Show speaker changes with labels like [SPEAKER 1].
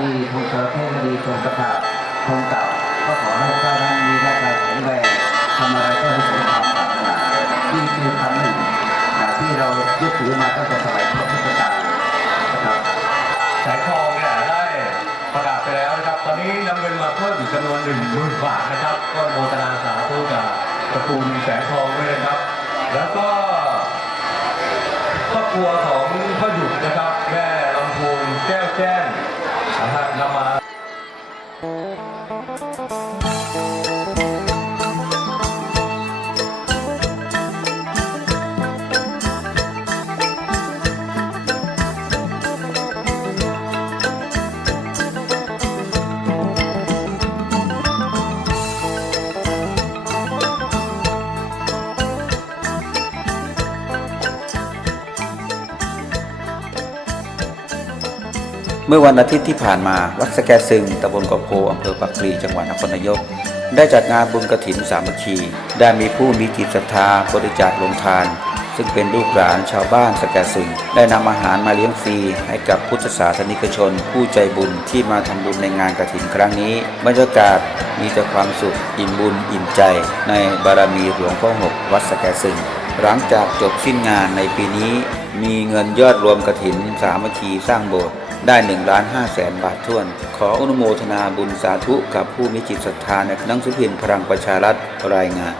[SPEAKER 1] ดีธงจรเข้ก็ดีธงกระถาธงเต่าก็ขอให้พระท่านมีร่างกายแข็งแรงทำอะไรก็ให้สมความปรารถนาที่คือคำหนึ่งนะที่เรายึดถือมาตั้งแต่สมัยพระพุทธกาลนะครับ
[SPEAKER 2] แสงทองเนี่ยได้ประกาศไปแล้วนะครับ ตอนนี้นำเงินมาเพิ่มอีกจำนวนหนึ่งหมื่นบาทนะครับ ก็โมทนาสาธุกับตระกูลแสงทองด้วยนะครับ แล้วก็ครอบครัวของพ่อหยุดนะครับ แม่ลำพูนแก้วแจ้ง นะ
[SPEAKER 3] เมื่อวันอาทิตย์ที่ผ่านมาวัดสแกซึงตำบลเกาะโพอำเภอปักพลีจังหวัดนครนายก ได้จัดงานบุญกระถินสามัคคี ได้มีผู้มีจิตศรัทธาบริจาคลงทาน ซึ่งเป็นลูกหลานชาวบ้านสแกซึง ได้นำอาหารมาเลี้ยงฟรี ให้กับพุทธศาสนิกชน ผู้ใจบุญที่มาทำบุญในงานกระถินครั้งนี้บรรยากาศมีแต่ความสุขอิ่มบุญอิ่มใจ ในบารมีหลวงพ่อหกวัดสแกซึง หลังจากจบสิ้นงานในปีนี้ มีเงินยอดรวมกระถินสามัคคีสร้างโบสถ์ ได้1ล้าน5แสนบาทท้วน ขออนุโมทนาบุญสาธุกับผู้มีจิตศรัทธาในหนังสือพิมพ์พลังประชารัฐรายงาน